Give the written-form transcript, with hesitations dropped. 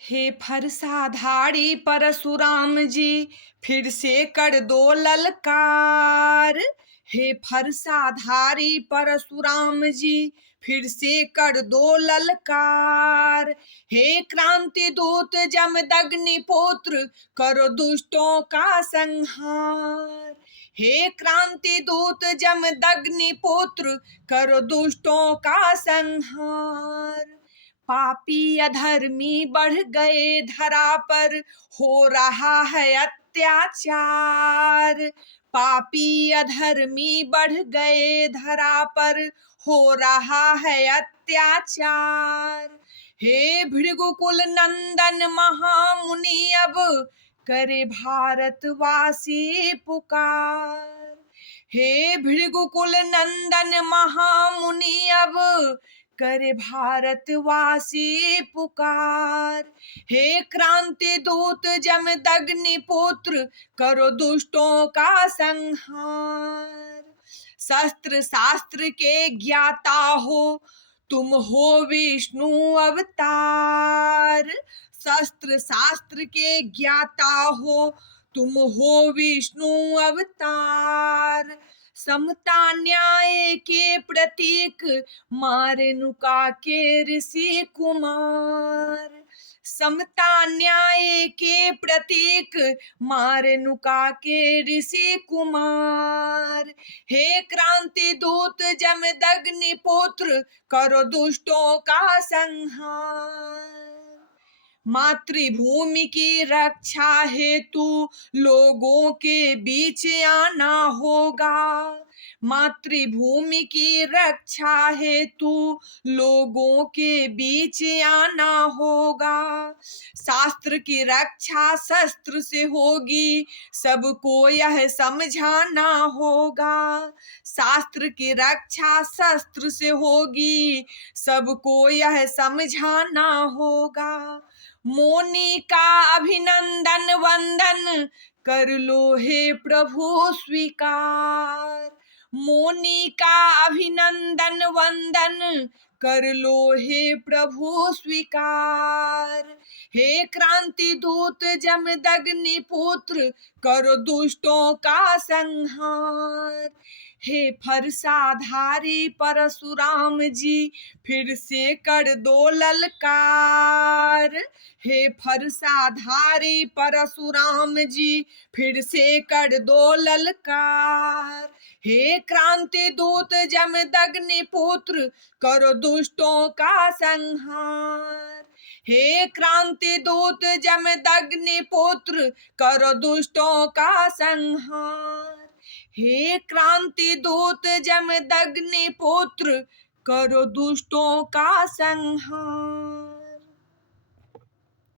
हे फरसाधारी परशुराम जी, फिर से कर दो ललकार। हे फरसाधारी परशुराम जी, फिर से कर दो ललकार। हे क्रांति दूत जमदग्नि पुत्र, करो दुष्टों का संहार। हे क्रांति दूत जमदग्नि पुत्र, करो दुष्टों का संहार। पापी अधर्मी बढ़ गए धरा पर, हो रहा है अत्याचार। पापी अधर्मी बढ़ गए धरा पर, हो रहा है अत्याचार। हे भृगुकुल नंदन महामुनि, अब करे भारतवासी पुकार। हे भृगुकुल नंदन महामुनि, अब करे भारतवासी पुकार। हे क्रांति दूत जमदग्नि पुत्र, करो दुष्टों का संहार। शस्त्र शास्त्र के ज्ञाता हो, तुम हो विष्णु अवतार। शस्त्र शास्त्र के ज्ञाता हो, तुम हो विष्णु अवतार। समता न्याय के प्रतीक, मारेनुका के ऋषि कुमार। समता न्याय के प्रतीक, मारेनुका के ऋषि कुमार। हे क्रांति दूत जमदग्नि पुत्र, करो दुष्टों का संहार। मातृभूमि की रक्षा हेतु लोगों के बीच आना होगा। मातृभूमि की रक्षा हेतु लोगों के बीच आना होगा। शास्त्र की रक्षा शस्त्र से होगी, सबको यह समझाना होगा। शास्त्र की रक्षा शस्त्र से होगी, सबको यह समझाना होगा। मोनी का अभिनंदन वंदन, कर लो हे प्रभु स्वीकार। मोनी का अभिनंदन वंदन, कर लो हे प्रभु स्वीकार। हे क्रांति दूत जमदग्नि पुत्र, करो दुष्टों का संहार। हे फरसाधारी परशुराम जी, फिर से कर दो ललकार। हे फरसाधारी परशुराम जी, फिर से कर दो ललकार। हे क्रांति दूत जमदग्नि पुत्र, करो दुष्टों का संहार। हे क्रांति दूत जमदग्नि पुत्र, करो दुष्टों का संहार। हे क्रांति दूत जमदग्नि पुत्र, करो दुष्टों का संहार।